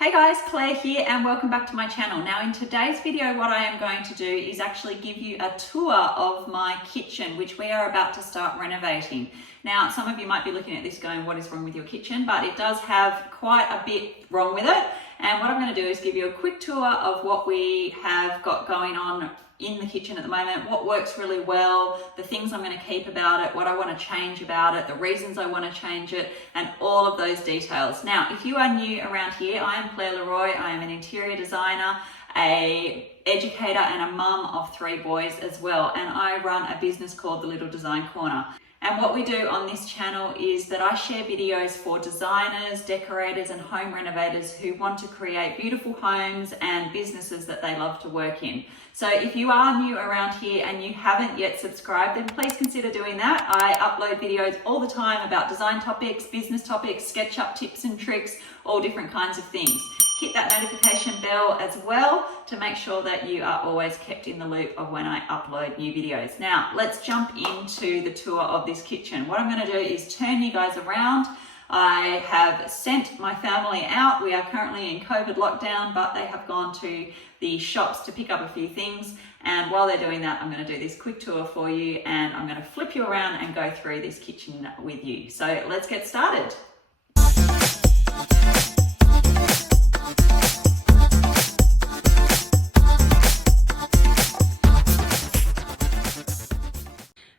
Hey guys, Claire here and welcome back to my channel. Now in today's video what I am going to do is actually give you a tour of my kitchen which we are about to start renovating. Now some of you might be looking at this going, what is wrong with your kitchen? But it does have quite a bit wrong with it, and what I'm going to do is give you a quick tour of what we have got going on in the kitchen at the moment, what works really well, the things I'm going to keep about it, what I want to change about it, the reasons I want to change it, and all of those details. Now, if you are new around here, I am Claire Leroy. I am an interior designer, an educator, and a mum of 3 boys as well. And I run a business called The Little Design Corner. And what we do on this channel is that I share videos for designers, decorators, and home renovators who want to create beautiful homes and businesses that they love to work in. So if you are new around here and you haven't yet subscribed, then please consider doing that. I upload videos all the time about design topics, business topics, SketchUp tips and tricks, all different kinds of things. Hit that notification bell as well to make sure that you are always kept in the loop of when I upload new videos. Now, let's jump into the tour of this kitchen. What I'm going to do is turn you guys around. I have sent my family out. We are currently in COVID lockdown, but they have gone to the shops to pick up a few things. And while they're doing that, I'm going to do this quick tour for you, and I'm going to flip you around and go through this kitchen with you. So let's get started.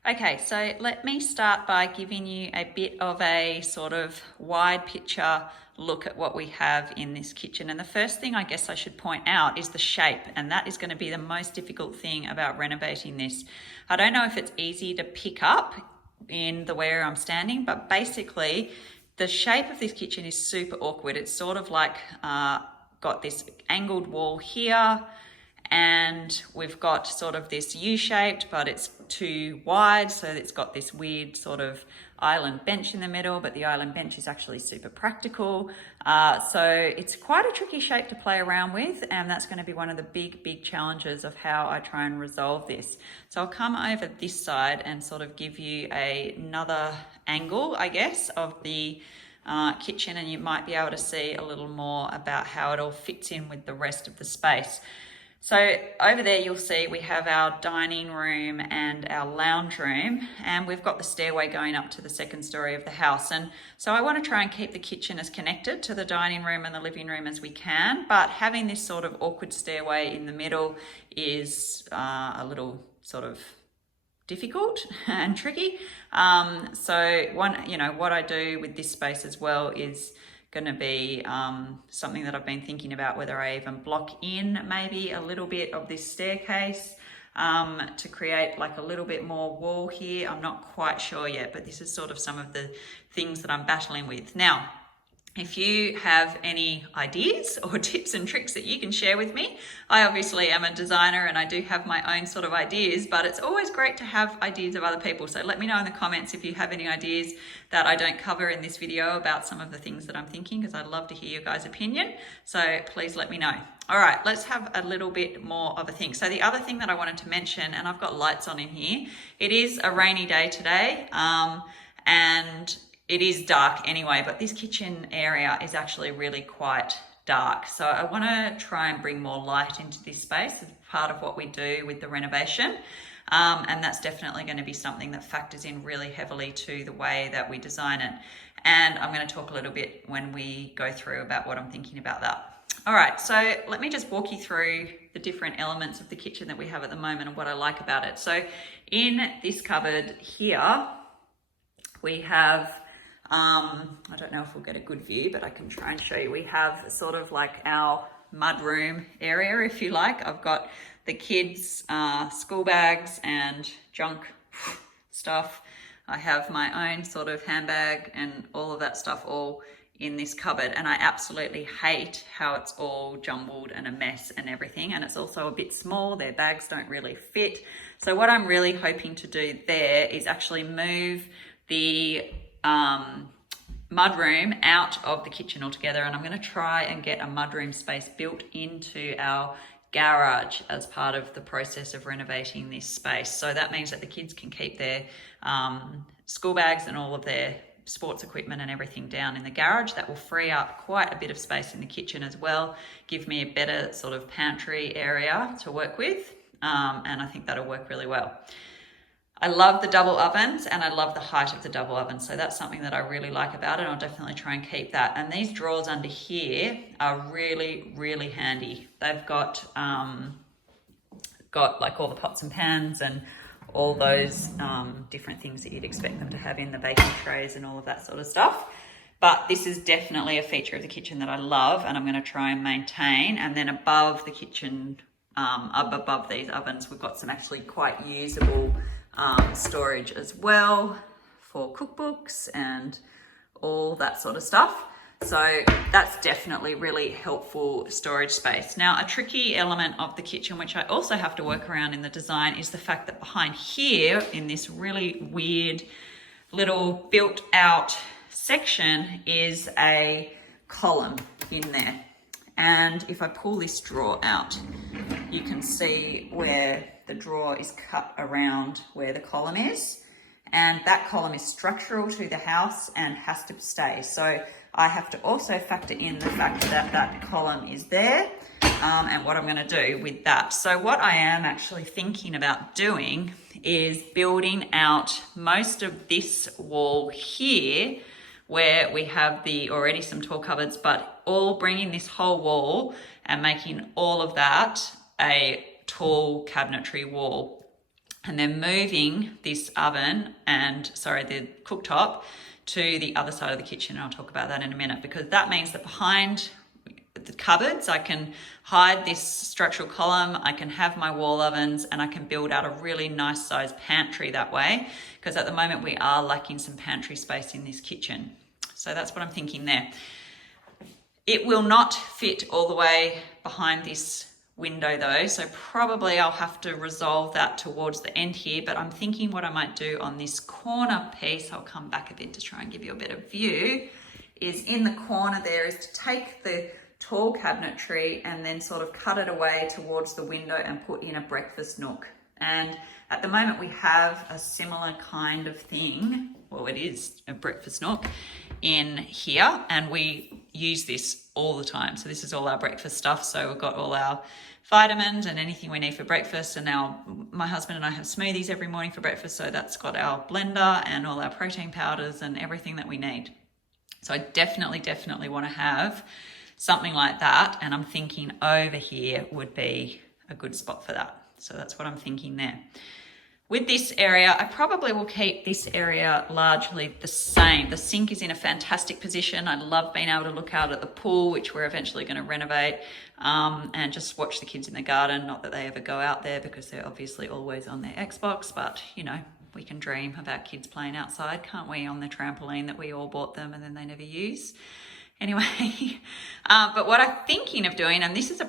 Okay, so let me start by giving you a bit of a sort of wide picture look at what we have in this kitchen. And the first thing I guess I should point out is the shape, and that is going to be the most difficult thing about renovating this. I don't know if it's easy to pick up in the way I'm standing, but basically the shape of this kitchen is super awkward. It's sort of like got this angled wall here, and we've got sort of this U-shaped, but it's too wide, so it's got this weird sort of island bench in the middle, but the island bench is actually super practical. So it's quite a tricky shape to play around with, and that's going to be one of the big challenges of how I try and resolve this. So I'll come over this side and sort of give you another angle, I guess, of the kitchen, and you might be able to see a little more about how it all fits in with the rest of the space. So over there you'll see we have our dining room and our lounge room, and we've got the stairway going up to the second story of the house. And so I want to try and keep the kitchen as connected to the dining room and the living room as we can, but having this sort of awkward stairway in the middle is a little sort of difficult and tricky. So what I do with this space as well is going to be something that I've been thinking about, whether I even block in maybe a little bit of this staircase to create like a little bit more wall here. I'm not quite sure yet, but this is sort of some of the things that I'm battling with. Now, if you have any ideas or tips and tricks that you can share with me, I obviously am a designer and I do have my own sort of ideas, but it's always great to have ideas of other people. So let me know in the comments if you have any ideas that I don't cover in this video about some of the things that I'm thinking, because I'd love to hear your guys' opinion. So please let me know. All right, let's have a little bit more of a think. So the other thing that I wanted to mention, and I've got lights on in here, it is a rainy day today, and it is dark anyway, but this kitchen area is actually really quite dark. So I want to try and bring more light into this space as part of what we do with the renovation. And that's definitely going to be something that factors in really heavily to the way that we design it. And I'm going to talk a little bit when we go through about what I'm thinking about that. All right, so let me just walk you through the different elements of the kitchen that we have at the moment and what I like about it. So in this cupboard here, we have I don't know if we'll get a good view, but I can try and show you. We have sort of like our mudroom area, if you like. I've got the kids' school bags and junk stuff. I have my own sort of handbag and all of that stuff all in this cupboard, and I absolutely hate how it's all jumbled and a mess and everything, and it's also a bit small. Their bags don't really fit. So what I'm really hoping to do there is actually move the mudroom out of the kitchen altogether, and I'm going to try and get a mudroom space built into our garage as part of the process of renovating this space. So that means that the kids can keep their school bags and all of their sports equipment and everything down in the garage. That will free up quite a bit of space in the kitchen as well, give me a better sort of pantry area to work with, and I think that'll work really well. I love the double ovens and I love the height of the double oven, so that's something that I really like about it. I'll definitely try and keep that. And these drawers under here are really, really handy. They've got like all the pots and pans and all those different things that you'd expect them to have in the baking trays and all of that sort of stuff. But this is definitely a feature of the kitchen that I love and I'm going to try and maintain. And then above the kitchen, up above these ovens, we've got some actually quite usable storage as well for cookbooks and all that sort of stuff. So that's definitely really helpful storage space. Now, a tricky element of the kitchen, which I also have to work around in the design, is the fact that behind here in this really weird little built out section is a column in there. And if I pull this drawer out, you can see where the drawer is cut around where the column is. And that column is structural to the house and has to stay. So I have to also factor in the fact that that column is there and what I'm going to do with that. So what I am actually thinking about doing is building out most of this wall here where we have already some tall cupboards, but all bringing this whole wall and making all of that a tall cabinetry wall. And then moving this oven the cooktop to the other side of the kitchen. And I'll talk about that in a minute, because that means that behind the cupboards, I can hide this structural column, I can have my wall ovens, and I can build out a really nice sized pantry that way, because at the moment we are lacking some pantry space in this kitchen. So that's what I'm thinking there. It will not fit all the way behind this window though, so probably I'll have to resolve that towards the end here, but I'm thinking what I might do on this corner piece, I'll come back a bit to try and give you a better view, is in the corner there is to take the tall cabinetry and then sort of cut it away towards the window and put in a breakfast nook. And at the moment we have a similar kind of thing, well, it is a breakfast nook in here, and we use this all the time. So this is all our breakfast stuff. So we've got all our vitamins and anything we need for breakfast. And now my husband and I have smoothies every morning for breakfast. So that's got our blender and all our protein powders and everything that we need. So I definitely want to have something like that. And I'm thinking over here would be a good spot for that. So that's what I'm thinking there. With this area, I probably will keep this area largely the same. The sink is in a fantastic position. I love being able to look out at the pool, which we're eventually going to renovate, and just watch the kids in the garden. Not that they ever go out there because they're obviously always on their Xbox, but you know, we can dream about kids playing outside, can't we, on the trampoline that we all bought them and then they never use. Anyway, but what I'm thinking of doing, and this is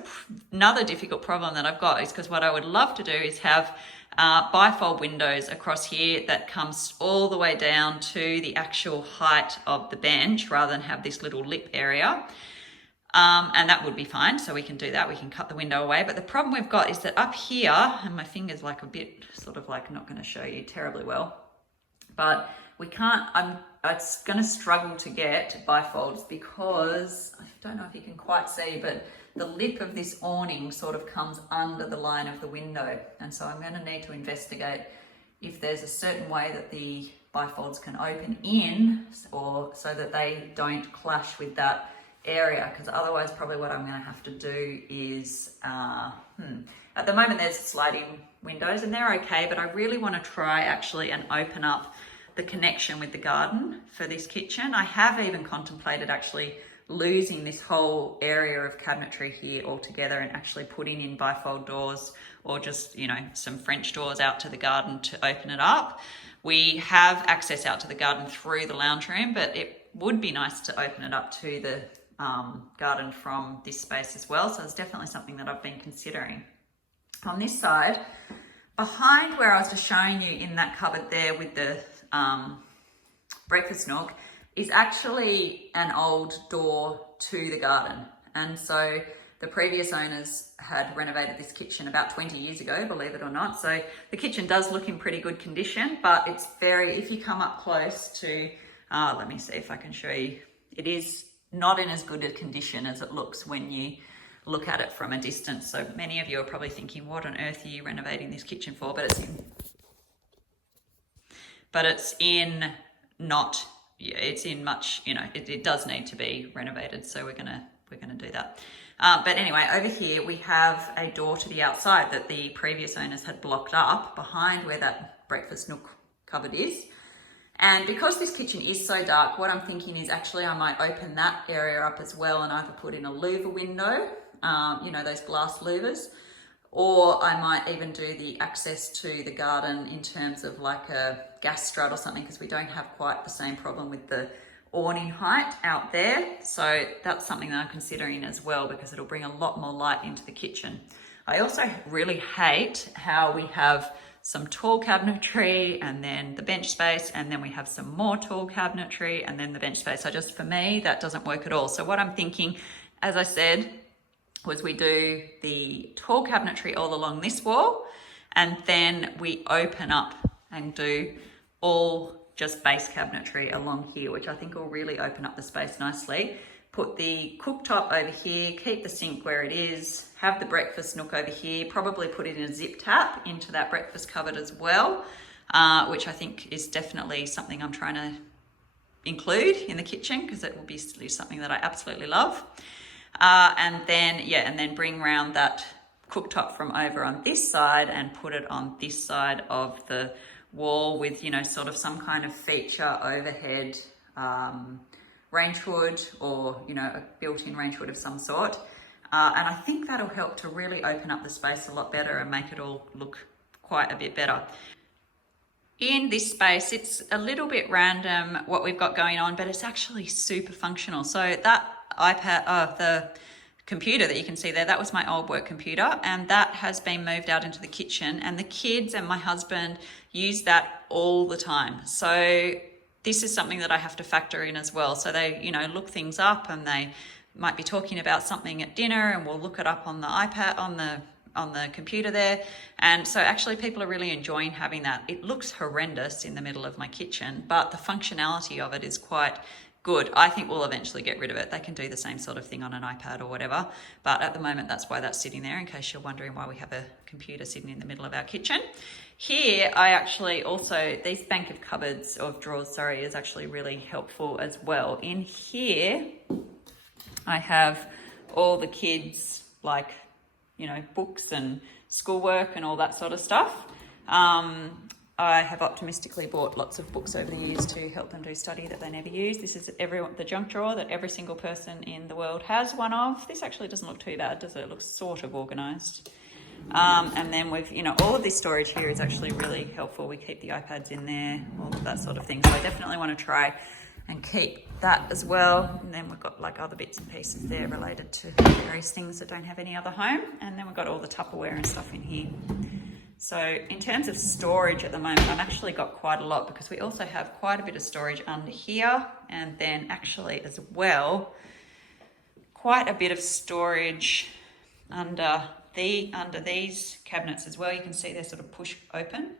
another difficult problem that I've got, is because what I would love to do is have bifold windows across here that comes all the way down to the actual height of the bench rather than have this little lip area. And that would be fine. So we can do that. We can cut the window away. But the problem we've got is that up here, and my finger's like a bit sort of like not going to show you terribly well, but we can't, it's going to struggle to get bifolds because I don't know if you can quite see, but the lip of this awning sort of comes under the line of the window. And so I'm going to need to investigate if there's a certain way that the bifolds can open in, or so that they don't clash with that area, because otherwise probably what I'm going to have to do is, at the moment there's sliding windows and they're okay, but I really want to try actually and open up the connection with the garden for this kitchen. I have even contemplated actually losing this whole area of cabinetry here altogether and actually putting in bifold doors, or just, you know, some French doors out to the garden to open it up. We have access out to the garden through the lounge room, but it would be nice to open it up to the garden from this space as well. So it's definitely something that I've been considering. On this side, behind where I was just showing you in that cupboard there with the breakfast nook, is actually an old door to the garden. And so the previous owners had renovated this kitchen about 20 years ago, believe it or not. So the kitchen does look in pretty good condition, but it's very, if you come up close to Let me see if I can show you. It is not in as good a condition as it looks when you look at it from a distance. So many of you are probably thinking, what on earth are you renovating this kitchen for? But it's in not, it's in much, it does need to be renovated. So we're gonna do that. But anyway, over here we have a door to the outside that the previous owners had blocked up behind where that breakfast nook cupboard is. And because this kitchen is so dark, what I'm thinking is actually I might open that area up as well and either put in a louver window, those glass louvers, or I might even do the access to the garden in terms of like a gas strut or something, because we don't have quite the same problem with the awning height out there. So that's something that I'm considering as well, because it'll bring a lot more light into the kitchen. I also really hate how we have some tall cabinetry and then the bench space, and then we have some more tall cabinetry and then the bench space. So just for me, that doesn't work at all. So what I'm thinking, as I said, was we do the tall cabinetry all along this wall, and then we open up and do all just base cabinetry along here, which I think will really open up the space nicely. Put the cooktop over here, keep the sink where it is, have the breakfast nook over here, probably put it in a zip tap into that breakfast cupboard as well, which I think is definitely something I'm trying to include in the kitchen, because it will be something that I absolutely love. And then bring around that cooktop from over on this side and put it on this side of the wall with, sort of some kind of feature overhead, range hood, or a built-in range hood of some sort, and I think that'll help to really open up the space a lot better and make it all look quite a bit better. In this space, it's a little bit random what we've got going on, but it's actually super functional. So that iPad, the computer that you can see there, that was my old work computer, and that has been moved out into the kitchen, and the kids and my husband use that all the time. So this is something that I have to factor in as well. So they, look things up, and they might be talking about something at dinner, and we'll look it up on the iPad, on the computer there. And so actually people are really enjoying having that. It looks horrendous in the middle of my kitchen, but the functionality of it is quite good. I think we'll eventually get rid of it. They can do the same sort of thing on an iPad or whatever. But at the moment, that's why that's sitting there, in case you're wondering why we have a computer sitting in the middle of our kitchen. Here, I actually also, these bank of cupboards, of drawers, is actually really helpful as well. In here, I have all the kids, like, books and schoolwork and all that sort of stuff. I have optimistically bought lots of books over the years to help them do study that they never use. This is the junk drawer that every single person in the world has one of. This actually doesn't look too bad, does it? It looks sort of organised. And then we've, all of this storage here is actually really helpful. We keep the iPads in there, all of that sort of thing. So I definitely want to try and keep that as well. And then we've got like other bits and pieces there related to various things that don't have any other home. And then we've got all the Tupperware and stuff in here. So in terms of storage at the moment, I've actually got quite a lot, because we also have quite a bit of storage under here, and then actually as well, quite a bit of storage under these cabinets as well. You can see they're sort of push open,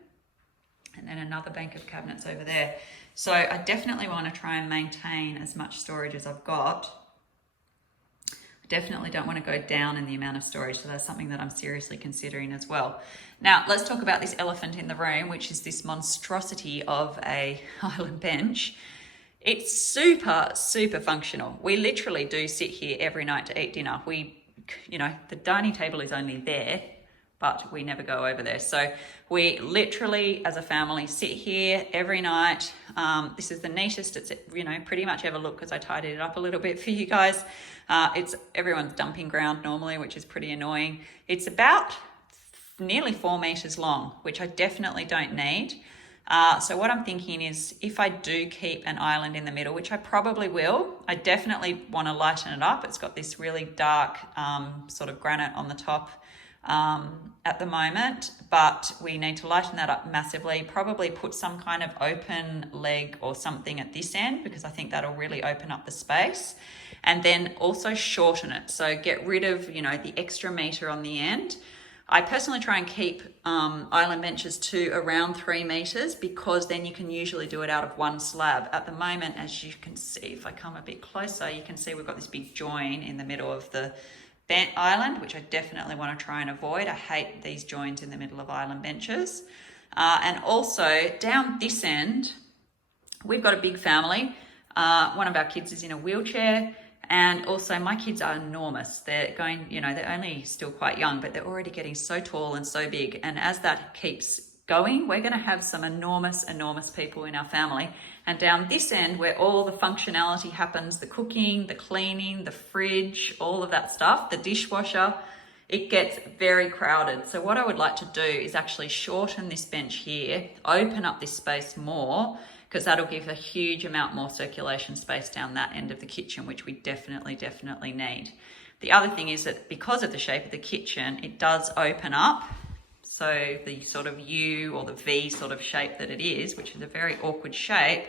and then another bank of cabinets over there. So I definitely want to try and maintain as much storage as I've got. Definitely don't want to go down in the amount of storage, so that's something that I'm seriously considering as well. Now, let's talk about this elephant in the room, which is this monstrosity of a island bench. It's super, super functional. We literally do sit here every night to eat dinner. The dining table is only there, but we never go over there. So we literally, as a family, sit here every night. This is the neatest it's, pretty much ever looked, because I tidied it up a little bit for you guys. It's everyone's dumping ground normally, which is pretty annoying. It's about nearly 4 meters long, which I definitely don't need. So what I'm thinking is, if I do keep an island in the middle, which I probably will, I definitely want to lighten it up. It's got this really dark sort of granite on the top at the moment, but we need to lighten that up massively. Probably put some kind of open leg or something at this end, because I think that'll really open up the space. And then also shorten it. So get rid of, the extra meter on the end. I personally try and keep island benches to around 3 meters because then you can usually do it out of one slab. At the moment, as you can see, if I come a bit closer, you can see we've got this big join in the middle of the island, which I definitely want to try and avoid. I hate these joins in the middle of island benches. And also down this end, we've got a big family. One of our kids is in a wheelchair. And also my kids are enormous. They're going, they're only still quite young, but they're already getting so tall and so big. And as that keeps going, we're going to have some enormous people in our family. And down this end where all the functionality happens, the cooking, the cleaning, the fridge, all of that stuff, the dishwasher, it gets very crowded. So what I would like to do is actually shorten this bench here, open up this space more, because that'll give a huge amount more circulation space down that end of the kitchen, which we definitely need. The other thing is that because of the shape of the kitchen, it does open up. So the sort of U or the V sort of shape that it is, which is a very awkward shape,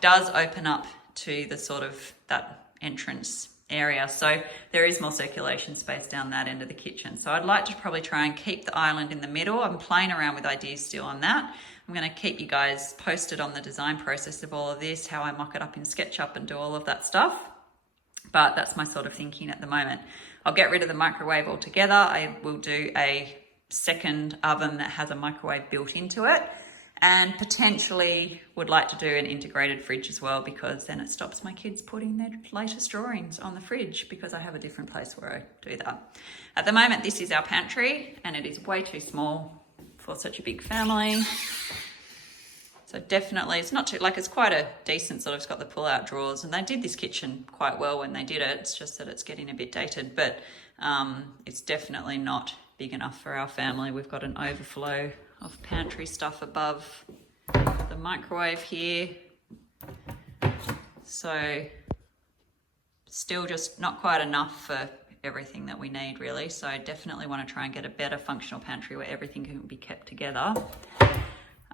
does open up to the sort of that entrance area. So there is more circulation space down that end of the kitchen. So I'd like to probably try and keep the island in the middle. I'm playing around with ideas still on that. I'm going to keep you guys posted on the design process of all of this, how I mock it up in SketchUp and do all of that stuff. But that's my sort of thinking at the moment. I'll get rid of the microwave altogether. I will do a second oven that has a microwave built into it, and potentially would like to do an integrated fridge as well, because then it stops my kids putting their latest drawings on the fridge, because I have a different place where I do that. At the moment, this is our pantry, and it is way too small for such a big family. So definitely, it's not too, it's quite a decent sort of, it's got the pull-out drawers, and they did this kitchen quite well when they did it. It's just that it's getting a bit dated, but it's definitely not big enough for our family. We've got an overflow of pantry stuff above the microwave here. So still just not quite enough for everything that we need really. So I definitely want to try and get a better functional pantry where everything can be kept together.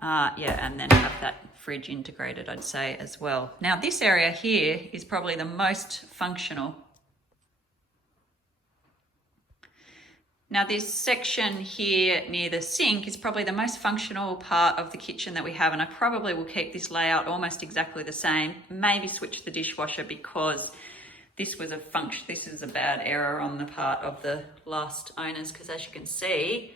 And then have that fridge integrated, I'd say, as well. Now this area here is probably the most functional. Now this section here near the sink is probably the most functional part of the kitchen that we have, and I probably will keep this layout almost exactly the same, maybe switch the dishwasher, because this is a bad error on the part of the last owners, because as you can see,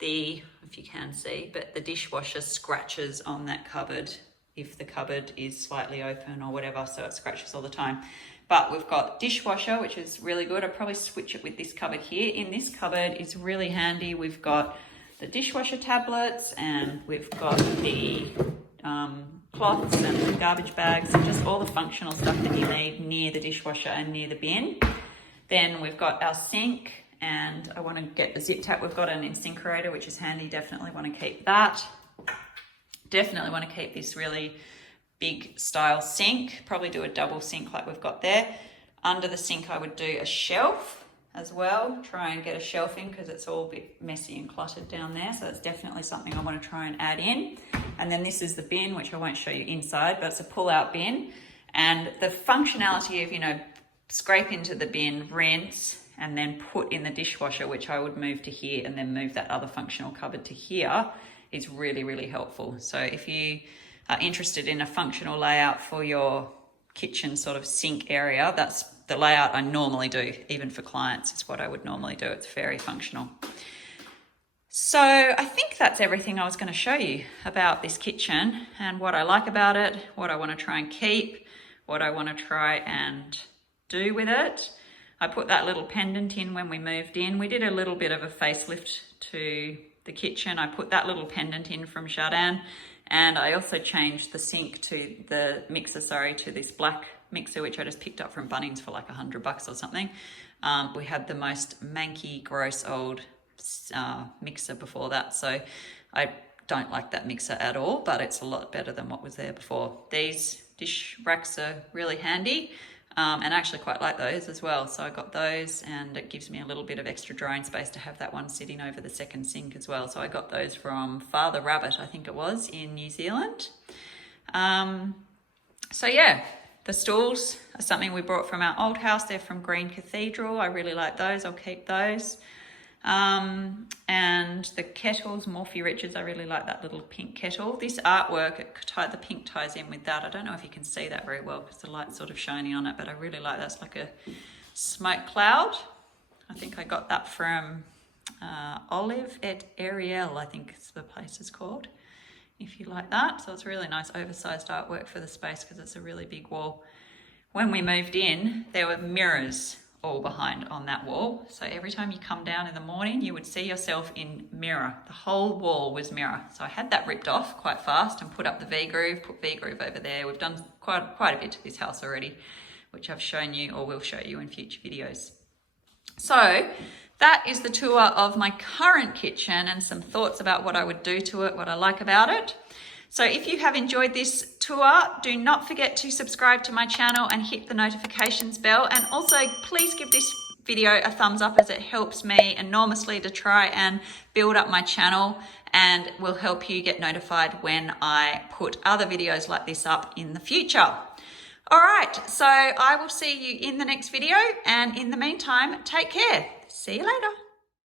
if you can see, but the dishwasher scratches on that cupboard if the cupboard is slightly open or whatever, so it scratches all the time. But we've got dishwasher, which is really good. I'd probably switch it with this cupboard here. In this cupboard is really handy. We've got the dishwasher tablets, and we've got the cloths and the garbage bags, and just all the functional stuff that you need near the dishwasher and near the bin. Then we've got our sink, and I want to get the zip tap. We've got an incinerator, which is handy. Definitely want to keep that. Definitely want to keep this really big style sink. Probably do a double sink like we've got there. Under the sink, I would do a shelf as well. Try and get a shelf in, because it's all a bit messy and cluttered down there. So that's definitely something I want to try and add in. And then this is the bin, which I won't show you inside, but it's a pull-out bin. And the functionality of, scrape into the bin, rinse, and then put in the dishwasher, which I would move to here and then move that other functional cupboard to here, is really, really helpful. So if you are interested in a functional layout for your kitchen sort of sink area, that's the layout I normally do. Even for clients, it's what I would normally do. It's very functional. So I think that's everything I was going to show you about this kitchen, and what I like about it, what I want to try and keep, what I want to try and do with it. I put that little pendant in when we moved in. We did a little bit of a facelift to the kitchen. I put that little pendant in from Jardin, and I also changed the sink to the mixer, to this black mixer, which I just picked up from Bunnings for like $100 or something. We had the most manky, gross old mixer before that, so I don't like that mixer at all, but it's a lot better than what was there before. These dish racks are really handy. And I actually quite like those as well. So I got those, and it gives me a little bit of extra drying space to have that one sitting over the second sink as well. So I got those from Father Rabbit, I think it was, in New Zealand. So yeah, the stools are something we brought from our old house. They're from Green Cathedral. I really like those. I'll keep those. And the kettles, Morphe Riches, I really like that little pink kettle. This artwork, the pink ties in with that. I don't know if you can see that very well because the light's sort of shining on it, but I really like that. It's like a smoke cloud. I think I got that from Olive et Ariel, I think the place is called, if you like that. So it's a really nice oversized artwork for the space because it's a really big wall. When we moved in, there were mirrors all behind on that wall. So every time you come down in the morning, you would see yourself in mirror. The whole wall was mirror. So I had that ripped off quite fast and put up the V-groove, put V-groove over there. We've done quite a bit to this house already, which I've shown you or will show you in future videos. So that is the tour of my current kitchen and some thoughts about what I would do to it, what I like about it. So if you have enjoyed this tour, do not forget to subscribe to my channel and hit the notifications bell. And also please give this video a thumbs up as it helps me enormously to try and build up my channel and will help you get notified when I put other videos like this up in the future. All right, so I will see you in the next video, and in the meantime, take care. See you later.